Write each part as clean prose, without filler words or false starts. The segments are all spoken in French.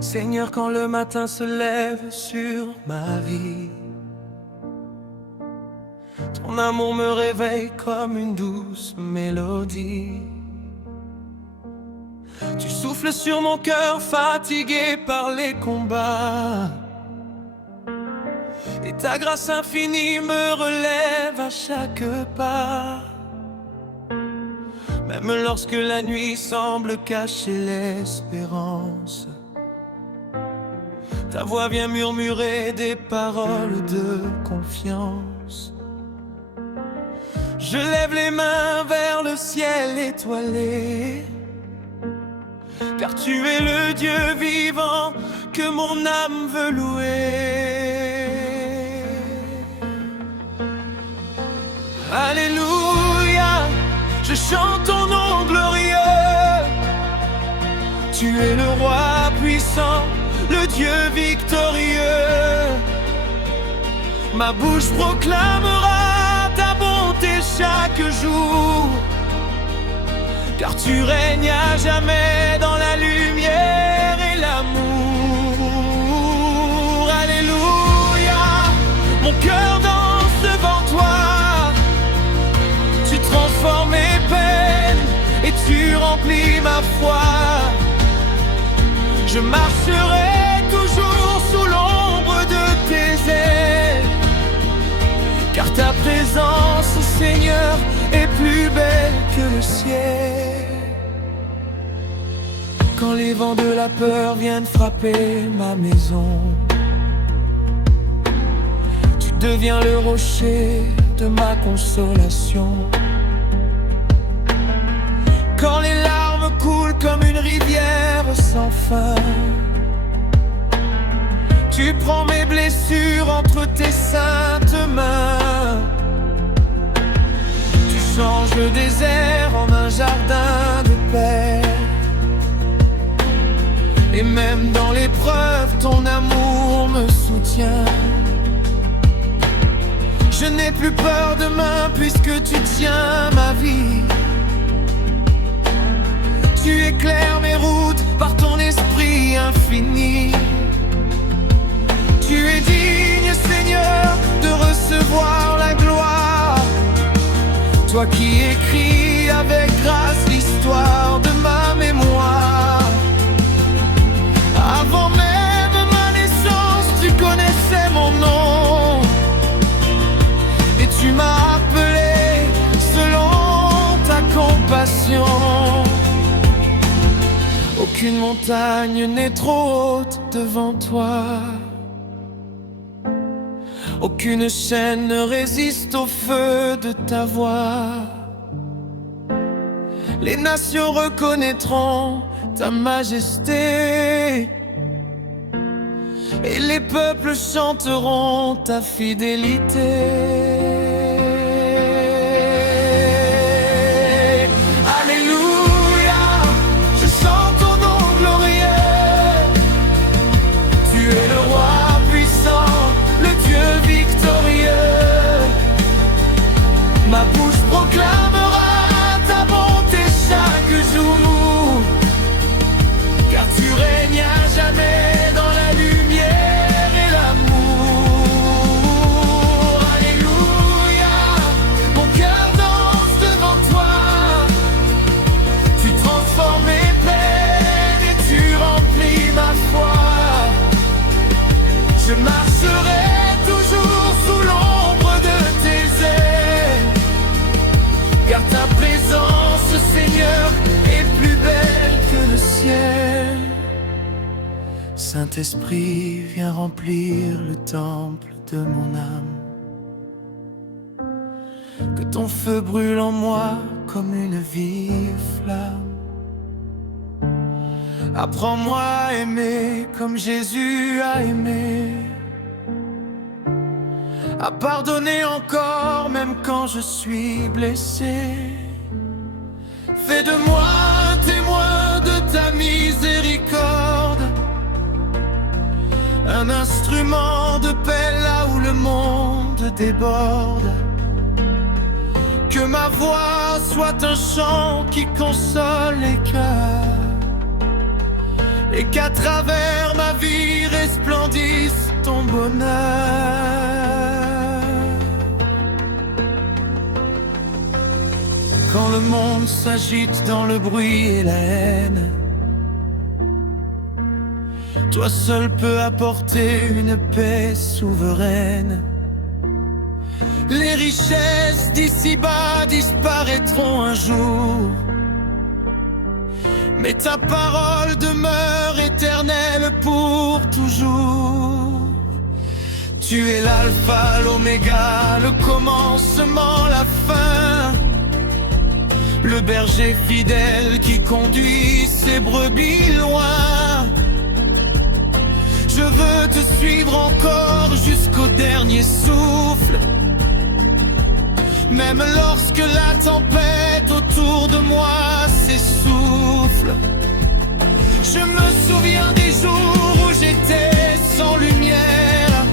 Seigneur, quand le matin se lève sur ma vie, ton amour me réveille comme une douce mélodie. Tu souffles sur mon cœur fatigué par les combats, et ta grâce infinie me relève à chaque pas. Même lorsque la nuit semble cacher l'espérance, ta voix vient murmurer des paroles de confiance. Je lève les mains vers le ciel étoilé, car tu es le Dieu vivant que mon âme veut louer. Alléluia, je chante ton nom glorieux. Tu es le roi puissant, le Dieu victorieux. Ma bouche proclamera ta bonté chaque jour, car tu règnes à jamais dans la lumière et l'amour. Alléluia, mon cœur danse devant toi. Tu transformes mes peines et tu remplis ma foi. Je marcherai toujours sous l'ombre de tes ailes, car ta présence, Seigneur, est plus belle que le ciel. Quand les vents de la peur viennent frapper ma maison, tu deviens le rocher de ma consolation. Quand les larmes coulent comme une rivière sans fin, tu prends mes blessures entre tes saintes mains. Tu changes le désert en un jardin de paix. Et même dans l'épreuve, ton amour me soutient. Je n'ai plus peur demain puisque tu tiens ma vie. Tu éclaires mes routes par ton esprit infini. Tu es digne, Seigneur, de recevoir la gloire. Toi qui écris avec grâce l'histoire de ma mémoire. Avant même ma naissance, tu connaissais mon nom, et tu m'as appelé selon ta compassion. Aucune montagne n'est trop haute devant toi. Aucune chaîne ne résiste au feu de ta voix. Les nations reconnaîtront ta majesté, et les peuples chanteront ta fidélité. Alléluia, je chante ton nom glorieux. Tu es le roi puissant, le Dieu victorieux. Ma bouche proclamera ta bonté chaque jour, car tu règnes à jamais dans la lumière et l'amour. Alléluia, mon cœur danse devant toi. Tu transformes mes peines et tu remplis ma foi. Je marcherai toujours sous l'ombre de tes ailes, car ta présence, Seigneur, est plus belle que le ciel. Saint-Esprit, viens remplir le temple de mon âme. Que ton feu brûle en moi comme une vive flamme. Apprends-moi à aimer comme Jésus a aimé, à pardonner encore même quand je suis blessé. Fais de moi un témoin de ta miséricorde, un instrument de paix là où le monde déborde. Que ma voix soit un chant qui console les cœurs, et qu'à travers vie resplendisse ton bonheur. Quand le monde s'agite dans le bruit et la haine, toi seul peux apporter une paix souveraine. Les richesses d'ici-bas disparaîtront un jour, mais ta parole demeure éternelle pour toujours. Tu es l'alpha, l'oméga, le commencement, la fin, le berger fidèle qui conduit ses brebis loin. Je veux te suivre encore jusqu'au dernier souffle, même lorsque la tempête autour de moi s'essouffle. Je me souviens des jours où j'étais sans lumière,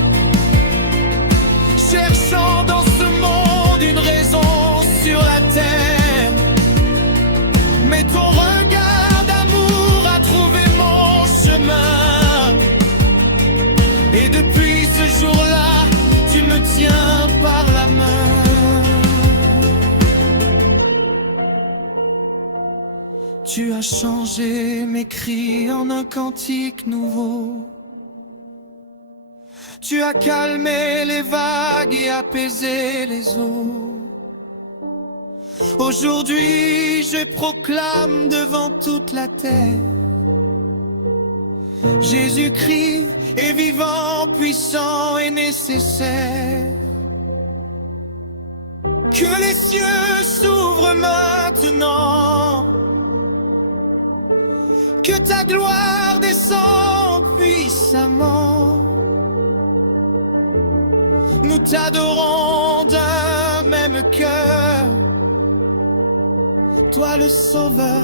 cherchant dans ce monde une raison sur la terre. Mais ton regard d'amour a trouvé mon chemin, et depuis ce jour-là, tu me tiens par la main. Tu as changé mes cris en un cantique nouveau. Tu as calmé les vagues et apaisé les eaux. Aujourd'hui, je proclame devant toute la terre: Jésus-Christ est vivant, puissant et nécessaire. Que les cieux s'ouvrent maintenant, que ta gloire descend puissamment. Nous t'adorons d'un même cœur, toi le Sauveur,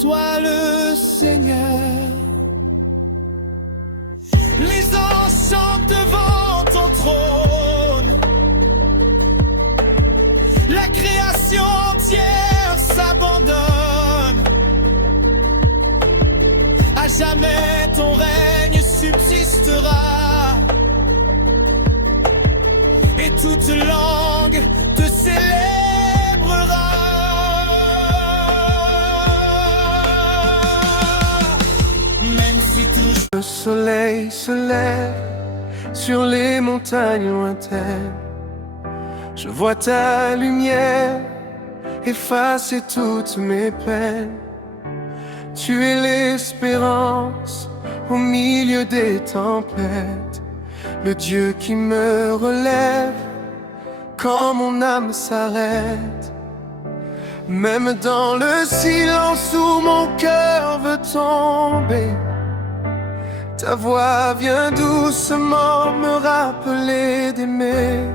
toi le Seigneur. Les anges chantent devant ton trône, la création entière s'abandonne. À jamais ton règne subsistera, et toute langue te célébrera. Même si tout le soleil se lève sur les montagnes lointaines, je vois ta lumière effacer toutes mes peines. Tu es l'espérance au milieu des tempêtes, le Dieu qui me relève quand mon âme s'arrête. Même dans le silence où mon cœur veut tomber, ta voix vient doucement me rappeler d'aimer.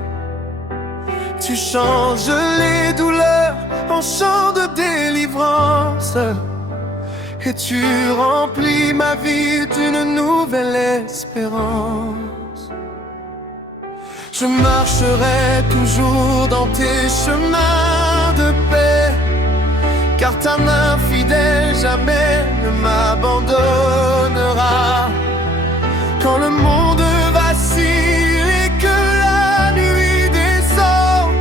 Tu changes les douleurs en chants de délivrance, et tu remplis ma vie d'une nouvelle espérance. Je marcherai toujours dans tes chemins de paix, car ta main fidèle jamais ne m'abandonnera. Quand le monde vacille et que la nuit descend,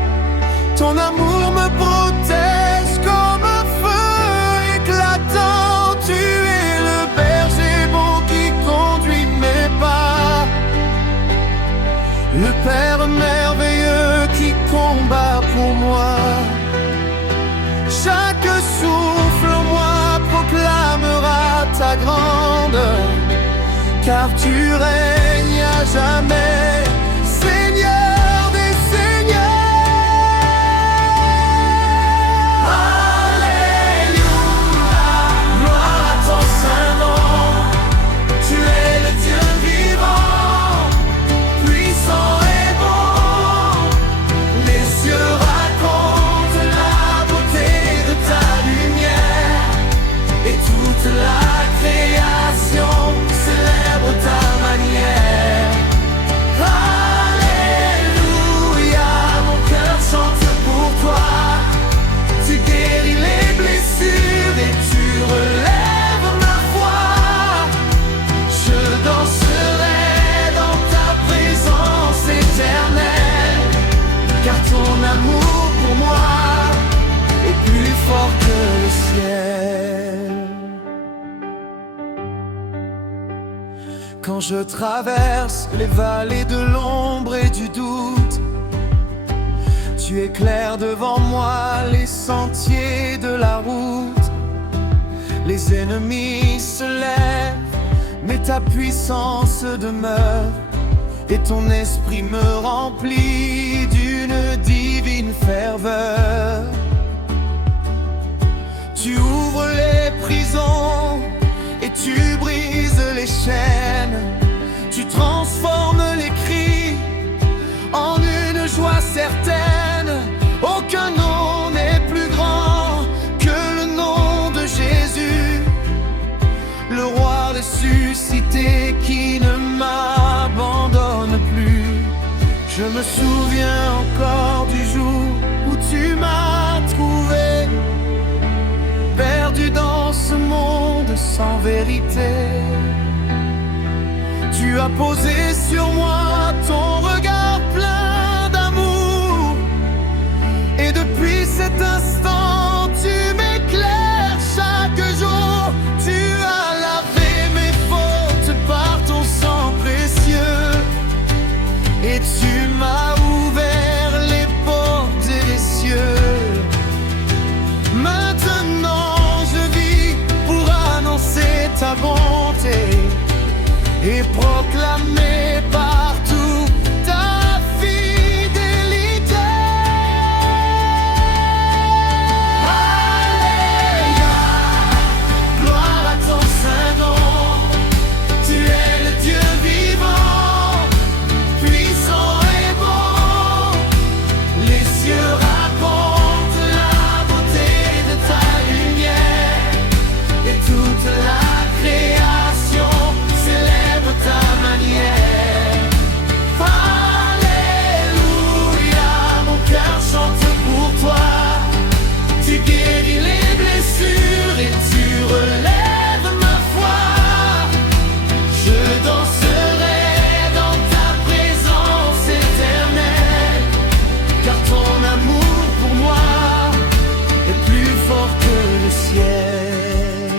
ton amour me protège comme un feu éclatant. Tu es le berger bon qui conduit mes pas, le Père merveilleux qui combat pour moi. Chaque souffle en moi proclamera ta grandeur, car tu règnes à jamais, Seigneur des Seigneurs. Alléluia, gloire à ton saint nom. Tu es le Dieu vivant, puissant et bon. Les cieux racontent la beauté de ta lumière, et toute la création célèbre ta manière. ciel. Quand je traverse les vallées de l'ombre et du doute, tu éclaires devant moi les sentiers de la route. Les ennemis se lèvent, mais ta puissance demeure, et ton esprit me remplit d'une divine ferveur. Tu ouvres les prisons et tu brises les chaînes. Tu transformes les cris en une joie certaine. Aucun nom n'est plus grand que le nom de Jésus, le roi ressuscité qui ne m'abandonne plus. Je me souviens encore du jour où tu m'as trouvé, perdu dans ce monde sans vérité. Tu as posé sur moi ton regard plein d'amour, et depuis cet instant tu m'éclaires chaque jour. Tu as lavé mes fautes par ton sang précieux, et tu m'as ouvert les portes des cieux. Maintenant je vis pour annoncer ta bonté et proclamer partout ta fidélité. Alléluia, gloire à ton saint nom. Tu es le Dieu vivant, puissant et bon. Les cieux racontent la beauté de ta lumière, et toute la création célèbre ta manière. Alléluia, mon cœur chante pour toi. Tu guéris les blessures et tu relèves ma foi. Je danserai dans ta présence éternelle, car ton amour pour moi est plus fort que le ciel.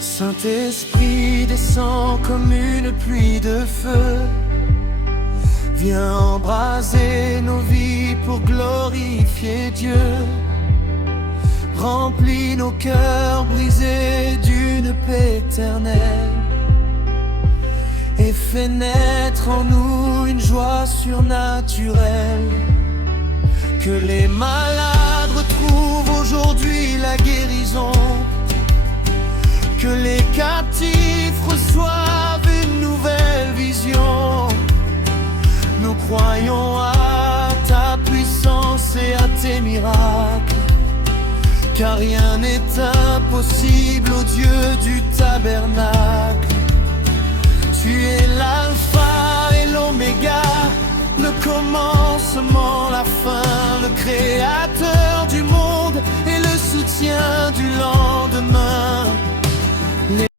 Saint-Esprit descend comme une pluie de feu, viens embraser nos vies pour glorifier Dieu. Remplis nos cœurs brisés d'une paix éternelle, et fais naître en nous une joie surnaturelle. Que les malades retrouvent aujourd'hui la guérison, que les captifs reçoivent une nouvelle vision. Nous croyons à ta puissance et à tes miracles, car rien n'est impossible au Dieu du tabernacle. Tu es l'alpha et l'oméga, le commandement